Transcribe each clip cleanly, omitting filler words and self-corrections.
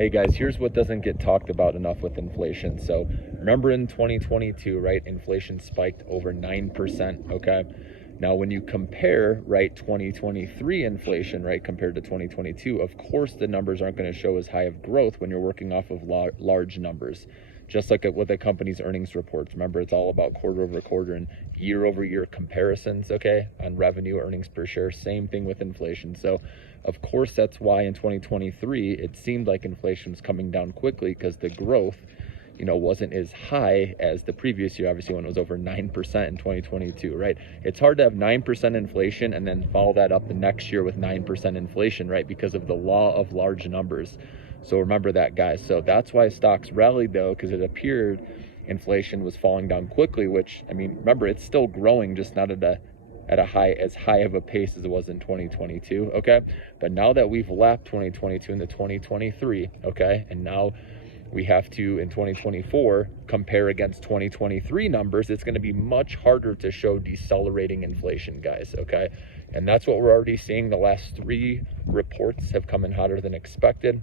Hey guys, here's what doesn't get talked about enough with inflation. So remember in 2022, right, inflation spiked over 9%, okay? Now when you compare, right, 2023 inflation, right, compared to 2022, of course the numbers aren't going to show as high of growth when you're working off of large numbers. Just like with the company's earnings reports. Remember, it's all about quarter over quarter and year over year comparisons, okay, on revenue, earnings per share. Same thing with inflation. So of course, that's why in 2023, it seemed like inflation was coming down quickly because the growth, wasn't as high as the previous year, obviously, when it was over 9% in 2022, right? It's hard to have 9% inflation and then follow that up the next year with 9% inflation, right? Because of the law of large numbers. So remember that, guys. So that's why stocks rallied, though, because it appeared inflation was falling down quickly, which, remember, it's still growing, just not at as high of a pace as it was in 2022, okay? But now that we've lapped 2022 into 2023, okay, and now we have to, in 2024, compare against 2023 numbers, it's going to be much harder to show decelerating inflation, guys, okay? And that's what we're already seeing. The last 3 reports have come in hotter than expected.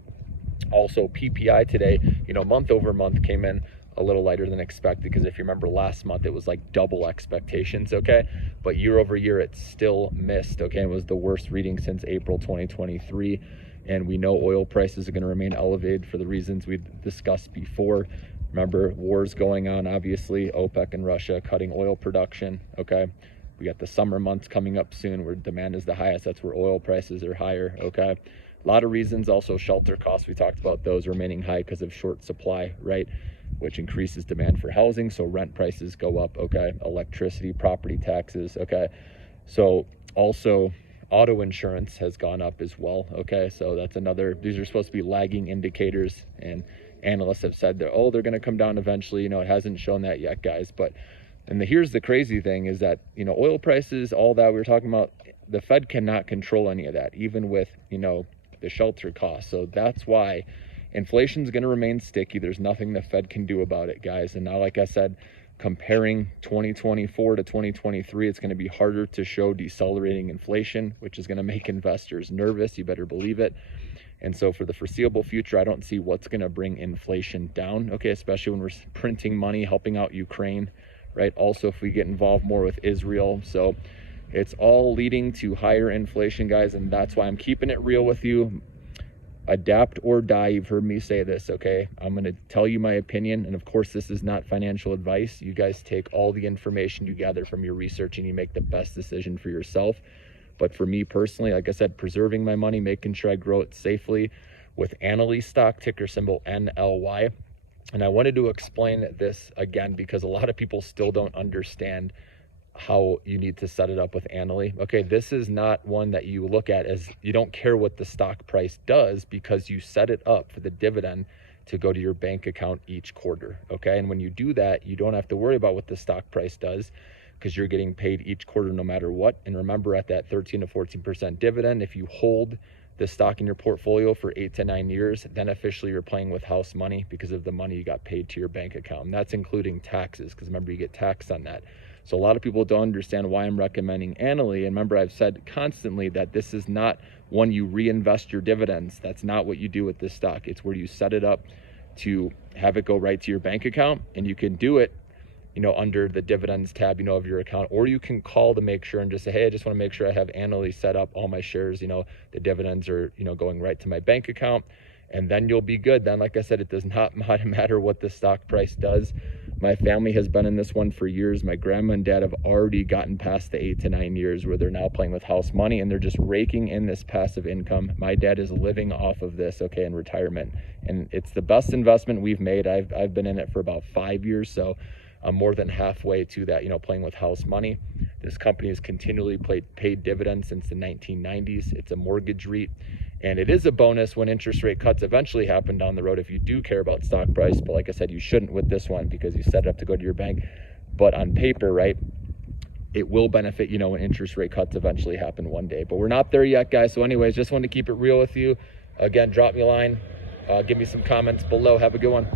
Also, PPI today, month over month came in a little lighter than expected, because if you remember last month, it was like double expectations, okay? But year over year, it still missed, okay? It was the worst reading since April 2023. And we know oil prices are going to remain elevated for the reasons we discussed before. Remember, wars going on, obviously, OPEC and Russia cutting oil production, okay? We got the summer months coming up soon where demand is the highest. That's where oil prices are higher, okay? A lot of reasons. Also, shelter costs, we talked about those remaining high because of short supply, right? Which increases demand for housing, so rent prices go up, okay? Electricity, property taxes, okay? So also auto insurance has gone up as well, okay? So that's another, these are supposed to be lagging indicators, and analysts have said that, they're going to come down eventually. It hasn't shown that yet, guys. But here's the crazy thing is that, oil prices, all that we were talking about, the Fed cannot control any of that, even with, the shelter costs. So that's why inflation is going to remain sticky. There's nothing the Fed can do about it, guys. And now, like I said, comparing 2024 to 2023, it's going to be harder to show decelerating inflation, which is going to make investors nervous. You better believe it. And so for the foreseeable future, I don't see what's going to bring inflation down, okay, especially when we're printing money, helping out Ukraine, right? Also, if we get involved more with Israel. So it's all leading to higher inflation, guys, and that's why I'm keeping it real with you. Adapt or die. You've heard me say this, okay? I'm going to tell you my opinion, and of course, this is not financial advice. You guys take all the information you gather from your research and you make the best decision for yourself. But for me personally, like I said, preserving my money, making sure I grow it safely with Annaly stock, ticker symbol NLY. And I wanted to explain this again because a lot of people still don't understand how you need to set it up with Annaly. Okay, this is not one that you look at as, you don't care what the stock price does because you set it up for the dividend to go to your bank account each quarter, okay? And when you do that, you don't have to worry about what the stock price does because you're getting paid each quarter no matter what. And remember, at that 13 to 14% dividend, if you hold the stock in your portfolio for 8 to 9 years, then officially you're playing with house money because of the money you got paid to your bank account. And that's including taxes, because remember, you get taxed on that. So a lot of people don't understand why I'm recommending Annaly. And remember, I've said constantly that this is not one you reinvest your dividends. That's not what you do with this stock. It's where you set it up to have it go right to your bank account, and you can do it, under the dividends tab, of your account, or you can call to make sure and just say, hey, I just want to make sure I have Annaly set up, all my shares, the dividends are, going right to my bank account, and then you'll be good. Then, like I said, it does not matter what the stock price does. My family has been in this one for years. My grandma and dad have already gotten past the 8 to 9 years where they're now playing with house money and they're just raking in this passive income. My dad is living off of this, okay, in retirement. And it's the best investment we've made. I've been in it for about 5 years, so I'm more than halfway to that, playing with house money. This company has continually paid dividends since the 1990s. It's a mortgage REIT. And it is a bonus when interest rate cuts eventually happen down the road if you do care about stock price. But like I said, you shouldn't with this one because you set it up to go to your bank. But on paper, right, it will benefit, when interest rate cuts eventually happen one day. But we're not there yet, guys. So anyways, just wanted to keep it real with you. Again, drop me a line. Give me some comments below. Have a good one.